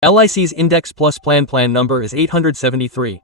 LIC's Index Plus plan number is 873.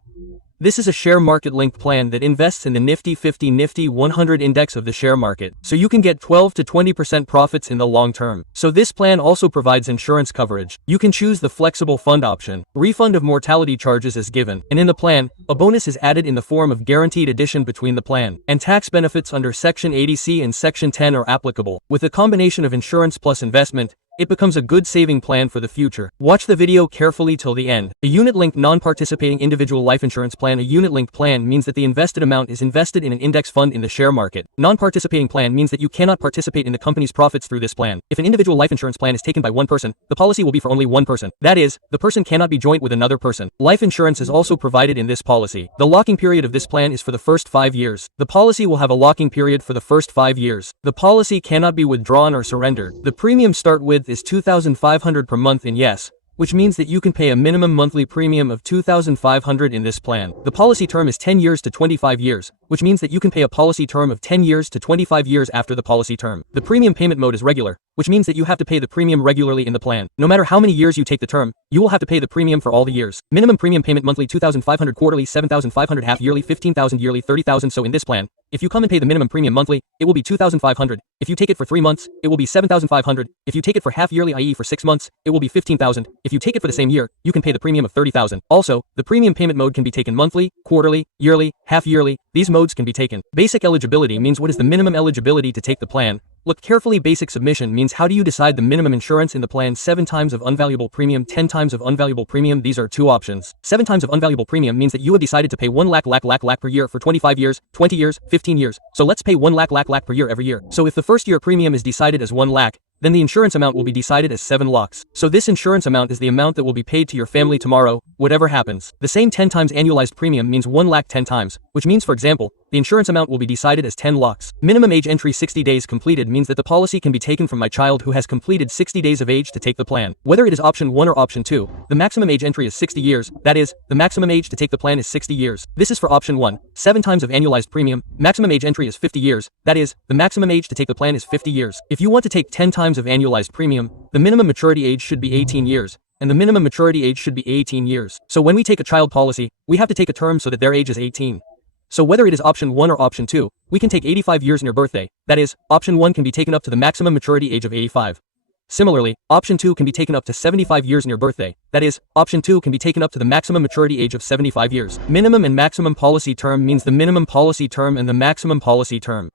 This is a share market linked plan that invests in the Nifty 50 Nifty 100 index of the share market, so you can get 12 to 20% profits in the long term. So this plan also provides insurance coverage. You can choose the flexible fund option. Refund of mortality charges is given, and in the plan, a bonus is added in the form of guaranteed addition between the plan, and tax benefits under Section 80C and Section 10 are applicable. With a combination of insurance plus investment, it becomes a good saving plan for the future. Watch the video carefully till the end. A unit-linked non-participating individual life insurance plan. A unit-linked plan means that the invested amount is invested in an index fund in the share market. Non-participating plan means that you cannot participate in the company's profits through this plan. If an individual life insurance plan is taken by one person, the policy will be for only one person. That is, the person cannot be joint with another person. Life insurance is also provided in this policy. The locking period of this plan is for the first 5 years. The policy will have a locking period for the first 5 years. The policy cannot be withdrawn or surrendered. The premium start with is $2,500 per month in yes, which means that you can pay a minimum monthly premium of $2,500 in this plan. The policy term is 10 years to 25 years, which means that you can pay a policy term of 10 years to 25 years after the policy term. The premium payment mode is regular, which means that you have to pay the premium regularly in the plan. No matter how many years you take the term, you will have to pay the premium for all the years. Minimum premium payment monthly $2,500 quarterly, $7,500 half yearly, $15,000 yearly, $30,000. So in this plan, if you come and pay the minimum premium monthly, it will be $2,500. If you take it for 3 months, it will be $7,500. If you take it for half yearly, i.e. for 6 months, it will be $15,000. If you take it for the same year, you can pay the premium of $30,000. Also, the premium payment mode can be taken monthly, quarterly, yearly, half yearly. These modes can be taken. Basic eligibility means what is the minimum eligibility to take the plan. Look carefully. Basic submission means how do you decide the minimum insurance in the plan. 7 times of unvaluable premium, 10 times of unvaluable premium. These are 2 options. 7 times of unvaluable premium means that you have decided to pay 1 lakh per year for 25 years, 20 years, 15 years. So let's pay 1 lakh per year every year. So if the first year premium is decided as 1 lakh, then the insurance amount will be decided as 7 lakhs. So this insurance amount is the amount that will be paid to your family tomorrow, whatever happens. The same 10 times annualized premium means 1 lakh 10 times, which means, for example, the insurance amount will be decided as 10 lakhs. Minimum age entry 60 days completed means that the policy can be taken from my child who has completed 60 days of age to take the plan. Whether it is option 1 or option 2, the maximum age entry is 60 years, that is, the maximum age to take the plan is 60 years. This is for option 1. 7 times of annualized premium, maximum age entry is 50 years, that is, the maximum age to take the plan is 50 years. If you want to take 10 times of annualized premium, the minimum maturity age should be 18 years, and the minimum maturity age should be 18 years. So when we take a child policy, we have to take a term so that their age is 18. So whether it is option 1 or option 2, we can take 85 years near birthday, that is, option 1 can be taken up to the maximum maturity age of 85. Similarly, option 2 can be taken up to 75 years near birthday, that is, option 2 can be taken up to the maximum maturity age of 75 years. Minimum and maximum policy term means the minimum policy term and the maximum policy term.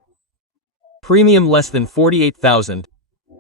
Premium less than 48,000.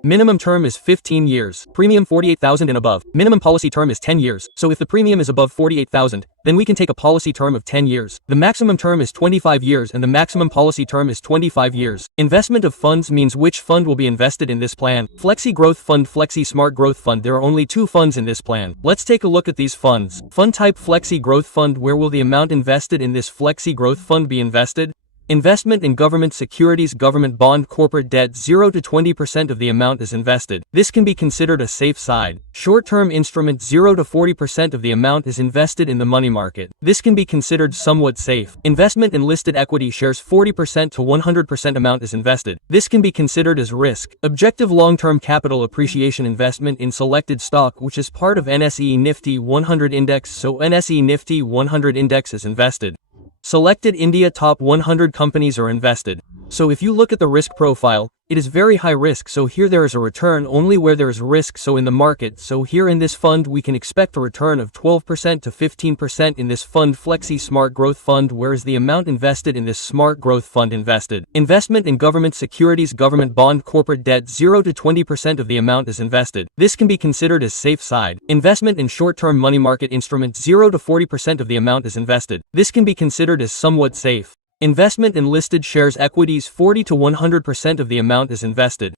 Minimum term is 15 years. Premium 48,000 and above. Minimum policy term is 10 years. So if the premium is above 48,000, then we can take a policy term of 10 years. The maximum term is 25 years and the maximum policy term is 25 years. Investment of funds means which fund will be invested in this plan. Flexi Growth Fund, Flexi Smart Growth Fund. There are only 2 funds in this plan. Let's take a look at these funds. Fund type Flexi Growth Fund. Where will the amount invested in this Flexi Growth Fund be invested? Investment in government securities, government bond, corporate debt. 0 to 20% of the amount is invested. This can be considered a safe side. Short-term instrument. 0 to 40% of the amount is invested in the money market. This can be considered somewhat safe. Investment in listed equity shares. 40% to 100% amount is invested. This can be considered as risk. Objective long-term capital appreciation investment in selected stock, which is part of NSE Nifty 100 index. So NSE Nifty 100 index is invested. Selected India top 100 companies are invested. So if you look at the risk profile, it is very high risk. So here there is a return only where there is risk. So in the market, so here in this fund we can expect a return of 12% to 15% in this fund. Flexi Smart Growth Fund. Where is the amount invested in this Smart Growth Fund invested? Investment in government securities, government bond, corporate debt. 0 to 20% of the amount is invested. This can be considered as safe side. Investment in short-term money market instruments. 0 to 40% of the amount is invested. This can be considered as somewhat safe. Investment in listed shares equities. 40 to 100% of the amount is invested.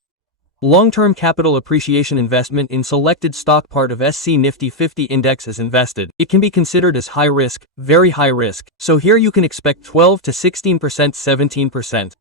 Long-term capital appreciation investment in selected stock part of SC Nifty 50 index is invested. It can be considered as high risk, very high risk. So here you can expect 12 to 16%, 17%.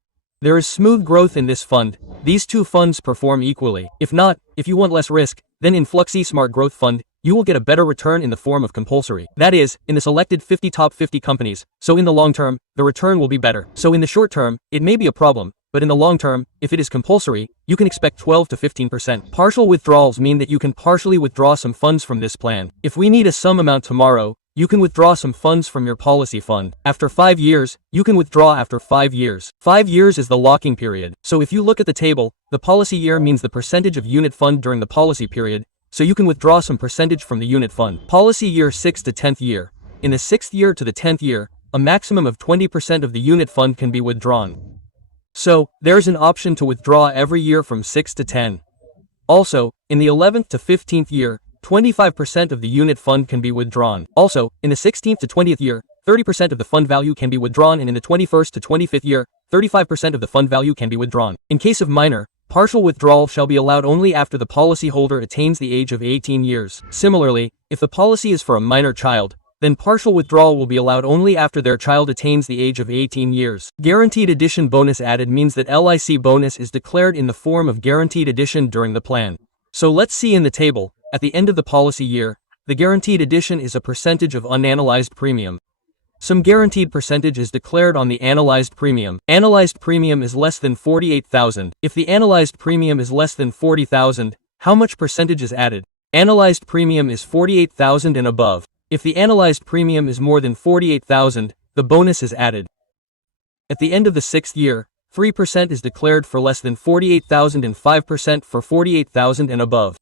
There is smooth growth in this fund. These 2 funds perform equally. If not, if you want less risk, then in Flexi Smart Growth Fund, you will get a better return in the form of compulsory. That is, in the selected 50 top 50 companies. So in the long term, the return will be better. So in the short term, it may be a problem, but in the long term, if it is compulsory, you can expect 12 to 15%. Partial withdrawals mean that you can partially withdraw some funds from this plan. If we need a sum amount tomorrow, you can withdraw some funds from your policy fund. After 5 years, you can withdraw after 5 years. 5 years is the locking period. So if you look at the table, the policy year means the percentage of unit fund during the policy period, so you can withdraw some percentage from the unit fund. Policy year 6 to 10th year. In the 6th year to the 10th year, a maximum of 20% of the unit fund can be withdrawn. So, there's an option to withdraw every year from 6 to 10. Also, in the 11th to 15th year, 25% of the unit fund can be withdrawn. Also, in the 16th to 20th year, 30% of the fund value can be withdrawn, and in the 21st to 25th year, 35% of the fund value can be withdrawn. In case of minor, partial withdrawal shall be allowed only after the policyholder attains the age of 18 years. Similarly, if the policy is for a minor child, then partial withdrawal will be allowed only after their child attains the age of 18 years. Guaranteed addition bonus added means that LIC bonus is declared in the form of guaranteed addition during the plan. So let's see in the table, at the end of the policy year, the guaranteed addition is a percentage of unanalyzed premium. Some guaranteed percentage is declared on the analyzed premium. Analyzed premium is less than 48,000. If the analyzed premium is less than 40,000, how much percentage is added? Analyzed premium is 48,000 and above. If the analyzed premium is more than 48,000, the bonus is added. At the end of the 6th year, 3% is declared for less than 48,000 and 5% for 48,000 and above.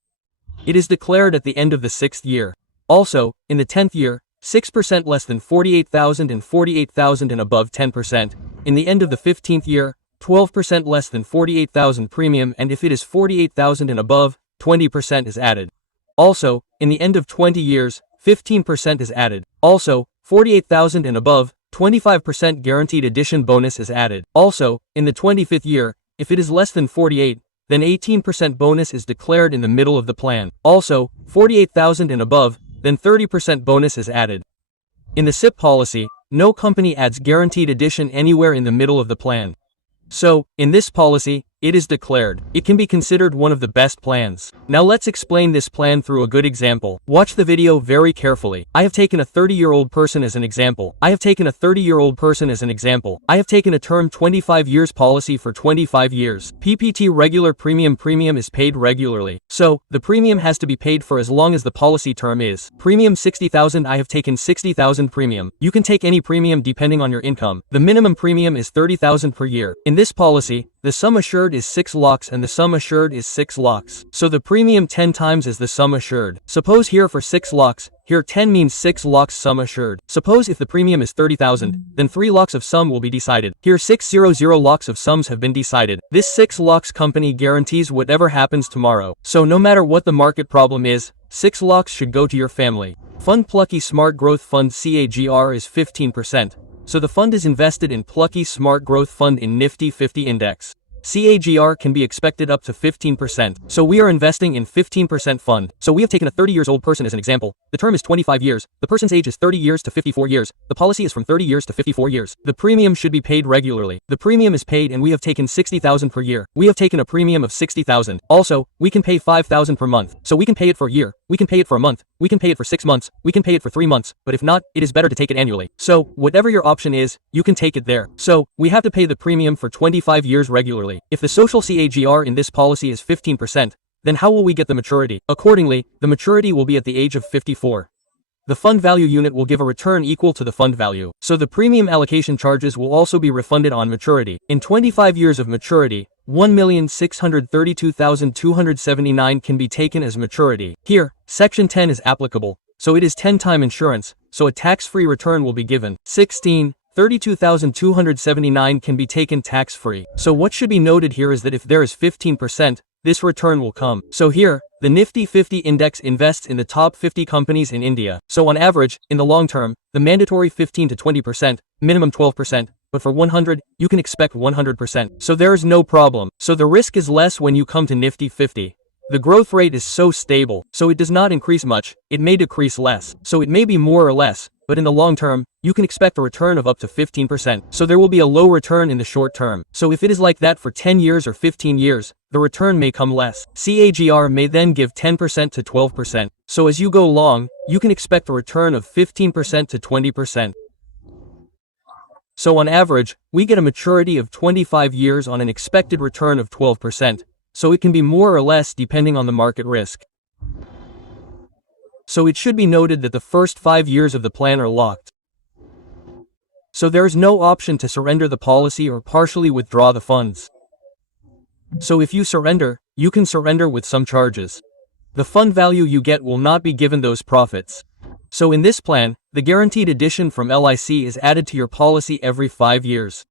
It is declared at the end of the 6th year. Also, in the 10th year, 6% less than 48,000 and 48,000 and above 10%. In the end of the 15th year, 12% less than 48,000 premium, and if it is 48,000 and above, 20% is added. Also, in the end of 20 years, 15% is added. Also, 48,000 and above, 25% guaranteed addition bonus is added. Also, in the 25th year, if it is less than 48, then 18% bonus is declared in the middle of the plan. Also, 48,000 and above, then 30% bonus is added. In the SIP policy, no company adds guaranteed addition anywhere in the middle of the plan. So, in this policy, it is declared. It can be considered one of the best plans. Now let's explain this plan through a good example. Watch the video very carefully. I have taken a 30-year-old person as an example. I have taken a 30-year-old person as an example. I have taken a term 25 years policy for 25 years. PPT regular premium is paid regularly. So, the premium has to be paid for as long as the policy term is. Premium 60,000. I have taken 60,000 premium. You can take any premium depending on your income. The minimum premium is 30,000 per year. In this policy, the sum assured is 6 lakhs and the sum assured is 6 lakhs. So the premium 10 times is the sum assured. Suppose here for 6 lakhs, here 10 means 6 lakhs sum assured. Suppose if the premium is 30,000, then 3 lakhs of sum will be decided. Here 600 lakhs of sums have been decided. This 6 lakhs company guarantees whatever happens tomorrow. So no matter what the market problem is, 6 lakhs should go to your family. Fund Plucky Smart Growth Fund CAGR is 15%. So the fund is invested in Plucky Smart Growth Fund in Nifty 50 Index. CAGR can be expected up to 15%. So we are investing in 15% fund. So we have taken a 30 years old person as an example. The term is 25 years. The person's age is 30 years to 54 years. The policy is from 30 years to 54 years. The premium should be paid regularly. The premium is paid and we have taken 60,000 per year. We have taken a premium of 60,000. Also, we can pay 5,000 per month. So we can pay it for a year. We can pay it for a month. We can pay it for 6 months. We can pay it for 3 months. But if not, it is better to take it annually. So, whatever your option is, you can take it there. So, we have to pay the premium for 25 years regularly. If the social CAGR in this policy is 15%, then how will we get the maturity? Accordingly, the maturity will be at the age of 54. The fund value unit will give a return equal to the fund value. So the premium allocation charges will also be refunded on maturity. In 25 years of maturity, 1,632,279 can be taken as maturity. Here, Section 10 is applicable, so it is 10-time insurance, so a tax-free return will be given. 16. 32,279 can be taken tax-free. So what should be noted here is that if there is 15%, this return will come. So here, the Nifty 50 index invests in the top 50 companies in India. So on average, in the long term, the mandatory 15 to 20%, minimum 12%, but for 100, you can expect 100%. So there is no problem. So the risk is less when you come to Nifty 50. The growth rate is so stable, so it does not increase much, it may decrease less. So it may be more or less, but in the long term, you can expect a return of up to 15%. So there will be a low return in the short term. So if it is like that for 10 years or 15 years, the return may come less. CAGR may then give 10% to 12%. So as you go long, you can expect a return of 15% to 20%. So on average, we get a maturity of 25 years on an expected return of 12%, so it can be more or less depending on the market risk. So it should be noted that the first 5 years of the plan are locked. So there is no option to surrender the policy or partially withdraw the funds. So if you surrender, you can surrender with some charges. The fund value you get will not be given those profits. So in this plan, the guaranteed addition from LIC is added to your policy every 5 years.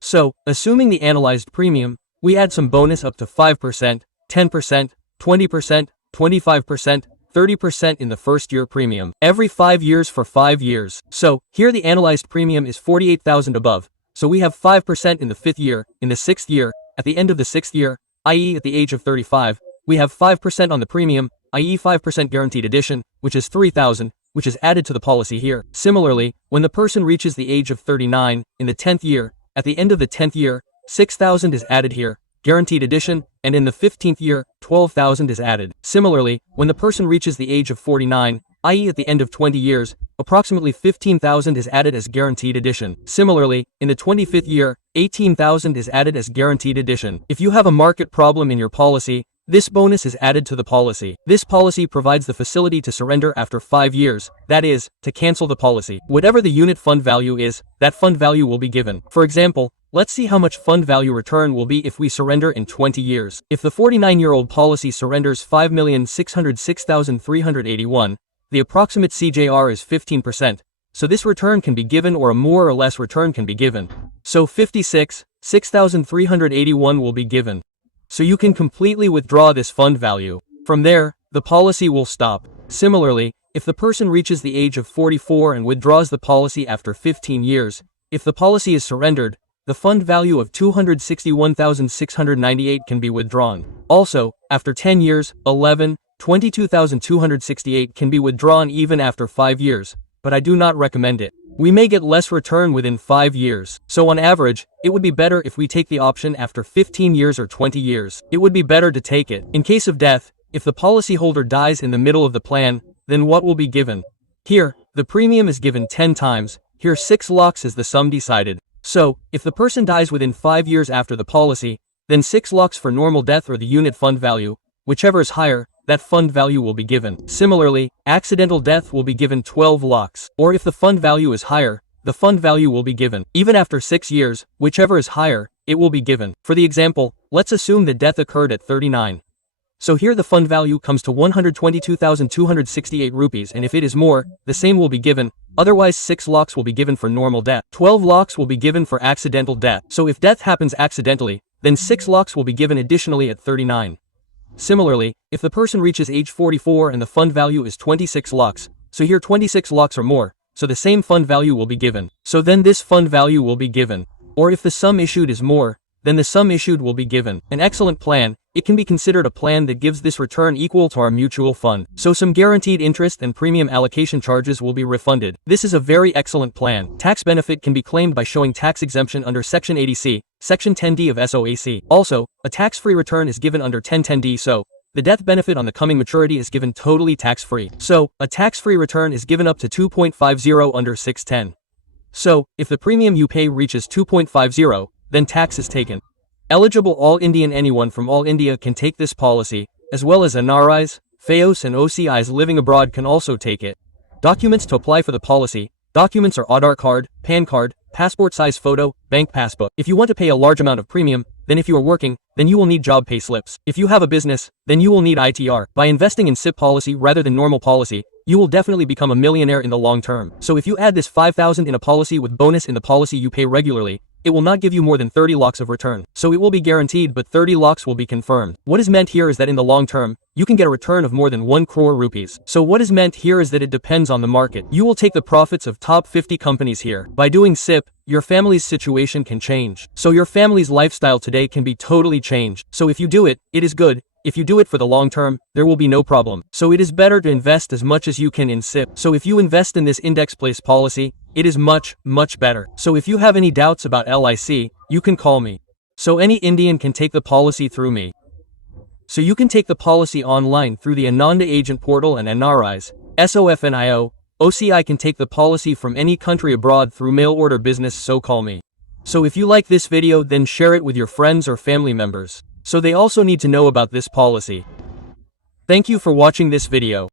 So, assuming the analyzed premium, we add some bonus up to 5%, 10%, 20%, 25%, 30% in the first year premium, every 5 years for 5 years. So, here the analyzed premium is 48,000 above, so we have 5% in the 5th year, in the 6th year, at the end of the 6th year, i.e. at the age of 35, we have 5% on the premium, i.e. 5% guaranteed addition, which is 3,000, which is added to the policy here. Similarly, when the person reaches the age of 39, in the 10th year, at the end of the 10th year, 6,000 is added here, guaranteed addition, and in the 15th year, 12,000 is added. Similarly, when the person reaches the age of 49, i.e. at the end of 20 years, approximately 15,000 is added as guaranteed addition. Similarly, in the 25th year, 18,000 is added as guaranteed addition. If you have a market problem in your policy, this bonus is added to the policy. This policy provides the facility to surrender after 5 years, that is, to cancel the policy. Whatever the unit fund value is, that fund value will be given. For example, let's see how much fund value return will be if we surrender in 20 years. If the 49-year-old policy surrenders 5,606,381, the approximate CJR is 15%, so this return can be given or a more or less return can be given. So 6,381 will be given. So you can completely withdraw this fund value. From there, the policy will stop. Similarly, if the person reaches the age of 44 and withdraws the policy after 15 years, if the policy is surrendered, the fund value of 261,698 can be withdrawn. Also, after 10 years, 22,268 can be withdrawn even after 5 years, but I do not recommend it. We may get less return within 5 years. So on average, it would be better if we take the option after 15 years or 20 years. It would be better to take it. In case of death, if the policyholder dies in the middle of the plan, then what will be given? Here, the premium is given 10 times, here 6 lakhs is the sum decided. So, if the person dies within 5 years after the policy, then 6 lakhs for normal death or the unit fund value, whichever is higher, that fund value will be given. Similarly, accidental death will be given 12 lakhs. Or if the fund value is higher, the fund value will be given. Even after 6 years, whichever is higher, it will be given. For the example, let's assume that death occurred at 39. So here the fund value comes to 122,268 rupees, and if it is more, the same will be given. Otherwise 6 lakhs will be given for normal death. 12 lakhs will be given for accidental death. So if death happens accidentally, then 6 lakhs will be given additionally at 39. Similarly, if the person reaches age 44 and the fund value is 26 lakhs, so here 26 lakhs or more, so the same fund value will be given. So then this fund value will be given. Or if the sum issued is more, then the sum issued will be given. An excellent plan. It can be considered a plan that gives this return equal to our mutual fund. So some guaranteed interest and premium allocation charges will be refunded. This is a very excellent plan. Tax benefit can be claimed by showing tax exemption under Section 80C, Section 10D of SOAC. Also, a tax-free return is given under 1010D, so the death benefit on the coming maturity is given totally tax-free. So, a tax-free return is given up to 2.50 under 610. So, if the premium you pay reaches 2.50, then tax is taken. Eligible all Indian anyone from all India can take this policy, as well as NRIs, FAOs and OCIs living abroad can also take it. Documents to apply for the policy. Documents are Aadhaar card, PAN card, passport size photo, bank passbook. If you want to pay a large amount of premium, then if you are working, then you will need job pay slips. If you have a business, then you will need ITR. By investing in SIP policy rather than normal policy, you will definitely become a millionaire in the long term. So if you add this 5,000 in a policy with bonus in the policy you pay regularly, it will not give you more than 30 lakhs of return. So it will be guaranteed, but 30 lakhs will be confirmed. What is meant here is that in the long term, you can get a return of more than 1 crore rupees. So what is meant here is that it depends on the market. You will take the profits of top 50 companies here. By doing SIP, your family's situation can change. So your family's lifestyle today can be totally changed. So if you do it, it is good. If you do it for the long term, there will be no problem. So it is better to invest as much as you can in SIP. So if you invest in this index-placed policy, it is much, much better. So if you have any doubts about LIC, you can call me. So any Indian can take the policy through me. So you can take the policy online through the Ananda agent portal and NRIs, SOFNIO, OCI can take the policy from any country abroad through mail order business, so call me. So if you like this video, then share it with your friends or family members, so they also need to know about this policy. Thank you for watching this video.